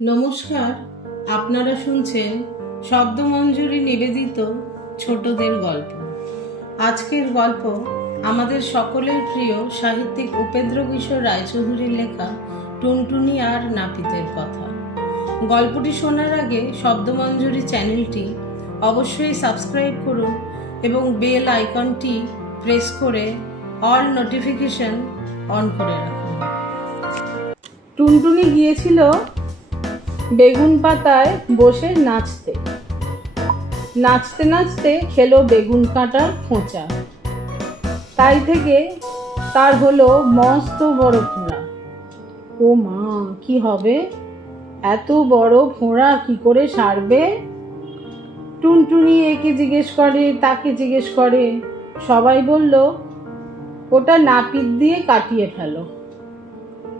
নমস্কার, আপনারা শুনছেন শব্দমঞ্জুরি নিবেদিত ছোটদের গল্প। আজকের গল্প আমাদের সকলের প্রিয় সাহিত্যিক উপেন্দ্র কিশোর রায়চৌধুরীর লেখা টুনটুনি আর নাপিতের কথা। গল্পটি শোনার আগে শব্দমঞ্জুরি চ্যানেলটি অবশ্যই সাবস্ক্রাইব করুন এবং বেল আইকনটি প্রেস করে অল নোটিফিকেশন অন করে রাখুন। টুনটুনি গিয়েছিল বেগুন পাতায় বসে নাচতে নাচতে নাচতে খেলো বেগুন কাঁটার খোঁচা। তাই থেকে তার হলো মস্ত বড় ফোঁড়া। ও মা, কি হবে? এত বড় ফোঁড়া কি করে সারবে? টুনটুনি একে জিজ্ঞেস করে, তাকে জিজ্ঞেস করে। সবাই বলল, ওটা নাপিত দিয়ে কাটিয়ে ফেলো।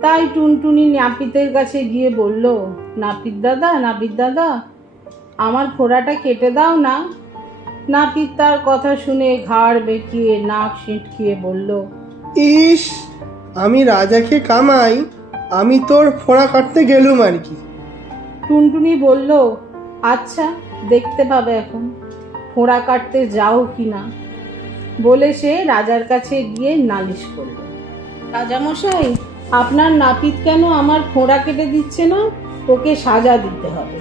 তাই টুনটুনি নাপিতের কাছে গিয়ে বলল, নাপিত দাদা, আমার ফোঁড়াটা কেটে দাও না। নাপিত তার কথা শুনে ঘাড় বেঁকিয়ে নাক সিঁটকিয়ে বলল, ইস, আমি রাজাকে কামাই, আমি তোর ফোঁড়া কাটতে গেলুম আর কি। টুনটুনি বলল, আচ্ছা, দেখতে পাবে এখন ফোঁড়া কাটতে যাও কি না। বলে সে রাজার কাছে গিয়ে নালিশ করল, রাজামশাই, আপনার নাপিত কেন আমার ফোঁড়া কেটে দিচ্ছে না? ওকে সাজা দিতে হবে।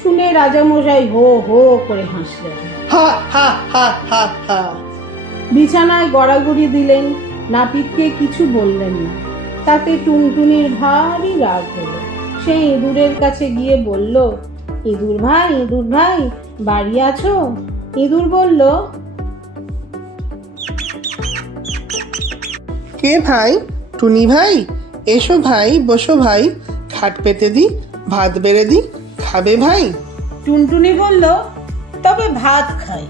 শুনে রাজামশাই হো হো করে হাসলেন। হা হা হা হা হা। বিছানায় গড়াগড়ি দিলেন, নাপিতকে কিছু বললেন না। তাতে টুনটুনির ভারী রাগ হলো। সে ইঁদুরের কাছে গিয়ে বলল, ইঁদুর ভাই, বাড়ি আছো? ইঁদুর বলল, কে ভাই? টুনি ভাই, এসো ভাই, বসো ভাই, খাট পেতে দি, ভাত বেড়ে দি, খাবে ভাই? টুনটুনি বলল, তবে ভাত খাই,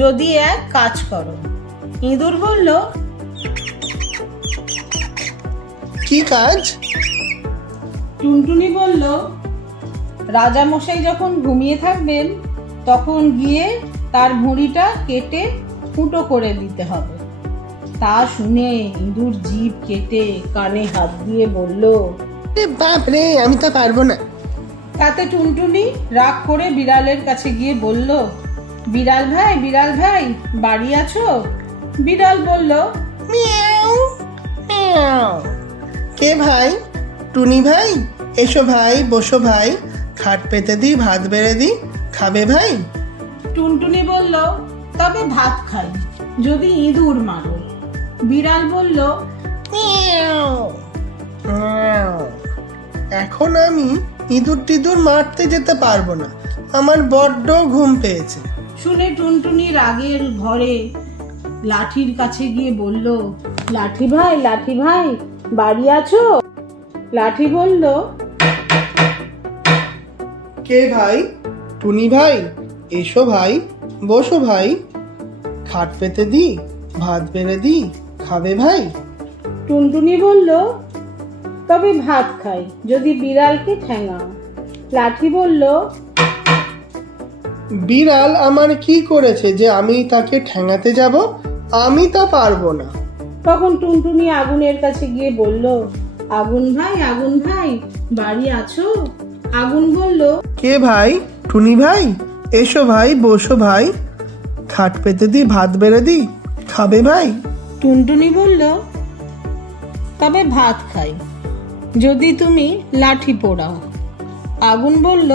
যদি এক কাজ করো। ইঁদুর বলল, কি কাজ? টুনটুনি বলল, রাজামশাই যখন ঘুমিয়ে থাকবেন তখন গিয়ে তার ভুঁড়িটা কেটে ফুটো করে দিতে হবে। তা শুনে ইঁদুর জিভ কেটে কানে হাত দিয়ে বলল, বাপ রে, আমি তা পারবো না। তাতে টুনটুনি রাগ করে বিড়ালের কাছে গিয়ে বলল, বিড়াল ভাই, বাড়ি আছো? বিড়াল বলল, মিয়াও মিয়াও। কে ভাই? টুনি ভাই, এসো ভাই, বসো ভাই, খাট পেতে দি, ভাত বেড়ে দি, খাবে ভাই? টুনটুনি বলল, তবে ভাত খাই, যদি ইঁদুর মারো। বিড়াল বলল, মিয়াও মিয়াও। এখন আমি ইঁদুর টিঁদুর মারতে যেতে পারবো না, আমার বড্ড ঘুম পেয়েছে। শুনে টুনটুনি রাগের ভরে লাঠির কাছে গিয়ে বলল, লাঠি ভাই, বাড়ি আছো? লাঠি বলল, কে ভাই? টুনি ভাই, এসো ভাই, বসো ভাই, খাট পেতে দি, ভাত বেড়ে দি, খাবে ভাই? টুনটুনি বলল, তবে ভাত খাই, যদি বিড়ালকে ঠ্যাঙাও। লাঠি বলল, বিড়াল আমার কি করেছে যে আমি তাকে ঠ্যাঙাতে যাব? আমি তা পারবো না। তখন টুনটুনি আগুনের কাছে গিয়ে বলল, আগুন ভাই, বাড়ি আছো? আগুন বলল, কে ভাই? টুনি ভাই, এসো ভাই, বসো ভাই, খাট পেতে দি, ভাত বেড়ে দি, খাবে ভাই? টুনটুনি বলল, তবে ভাত খাই, যদি তুমি লাঠি পোড়াও। আগুন বলল,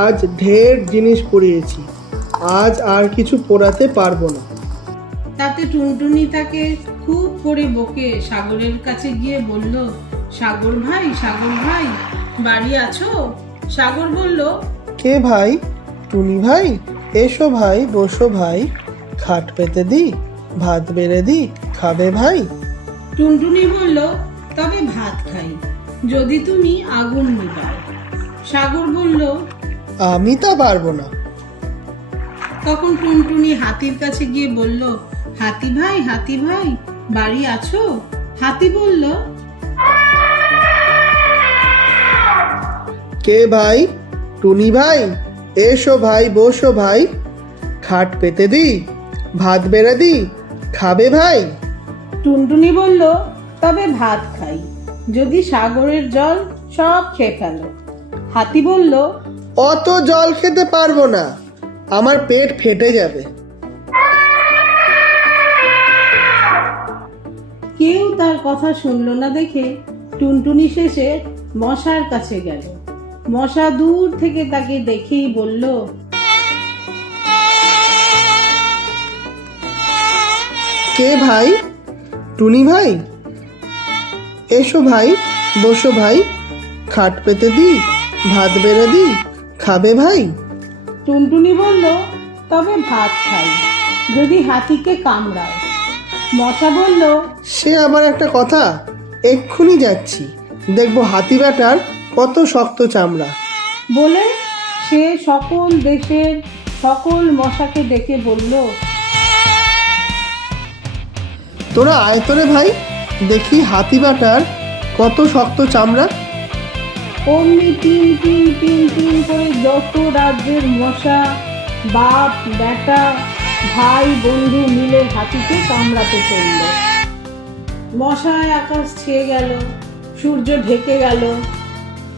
আজ ঢের জিনিস পুড়িয়েছি, আজ আর কিছু পোড়াতে পারবো না। তাতে টুনটুনি তাকে খুব করে বকে সাগরের কাছে গিয়ে বলল, সাগর ভাই, বাড়ি আছো? সাগর বলল, কে ভাই? টুনি ভাই, এসো ভাই, বসো ভাই, খাট পেতে দি, ভাত বেড়ে দি, খাবে ভাই? টুনটুনি বলল, তবে ভাত খাই, যদি তুমি আগুন নিবাও। সাগর বলল, আমি তা পারবো না। তখন টুনটুনি হাতির কাছে গিয়ে বলল, হাতি ভাই, বাড়ি আছো? হাতি বলল, কে ভাই? টুনি ভাই, এসো ভাই, বসো ভাই, খাট পেতে দি, ভাত বেড়ে দি, খাবে ভাই? টুনটুনি বলল, তবে ভাত খাই, যদি সাগরের জল সব খেয়ে ফেল। হাতি বলল, অত জল খেতে পারবো না, আমার পেট ফেটে যাবে। কেউ তার কথা শুনলো না দেখে টুনটুনি শেষে মশার কাছে গেল। মশা দূর থেকে তাকে দেখেই বলল, কে ভাই? টুনি ভাই? এসো ভাই, বসো ভাই, খাট পেতে দি, ভাত বেড়ে দি, খাবে ভাই? টুনটুনি বলল, তবে ভাত খাই, যদি হাতিকে কামড়াও। মশা বলল, সে আবার একটা কথা, এক্ষুনি যাচ্ছি, দেখবো হাতি ব্যাটার কত শক্ত চামড়া। বলে সে সকল দেশের সকল মশাকে ডেকে বলল, তোরা আয় তোরে ভাই, দেখি হাতি ব্যাটার কত শক্ত চামড়া। অমনি তিন তিন তিন তিন করে যত রাজ্যের মশা, বাপ বেটা ভাই বন্ধু মিলে হাতিকে কামড়াতে চলল। মশায় আকাশ ছেয়ে গেল, সূর্য ঢেকে গেল,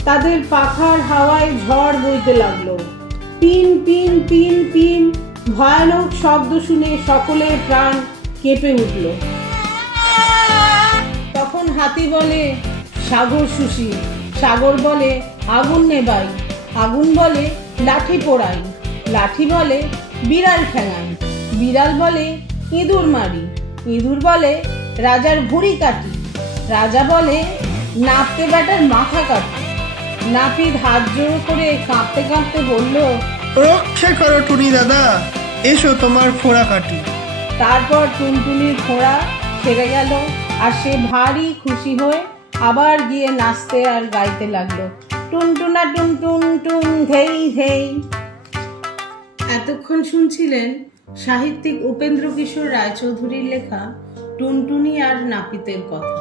তাদের পাখার হাওয়ায় ঝড় বইতে লাগলো। পিন পিন পিন পিন ভয়ানক শব্দ শুনে সকলের প্রাণ কেঁপে উঠল। তখন হাতি বলে, সাগর শুষি। সাগর বলে, আগুন নেবাই। আগুন বলে, লাঠি পোড়াই। লাঠি বলে, বিড়াল ঠ্যাঙাই। বিড়াল বলে, ইঁদুর মারি। ইঁদুর বলে, রাজার ভুঁড়ি কাটি। রাজা বলে, নাপতে বেটার মাথা কাটি। নাপিত হাত জোড় করে কাঁপতে কাঁপতে বলল, রক্ষে করো টুনি দাদা, এসো তোমার ফোড়া কাটি। তারপর টুনটুনির ফোঁড়া ছেড়ে গেল, আর সে ভারী খুশি হয়ে আবার গিয়ে নাচতে আর গাইতে লাগলো, টুনটুনা টুনটুন টুন ধেই ধেই। এতক্ষণ শুনছিলেন সাহিত্যিক উপেন্দ্র কিশোর রায়চৌধুরীর লেখা টুনটুনি আর নাপিতের কথা।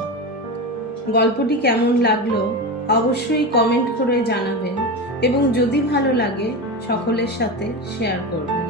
গল্পটি কেমন লাগলো অবশ্যই কমেন্ট করে জানাবেন এবং যদি ভালো লাগে সকলের সাথে শেয়ার করবেন।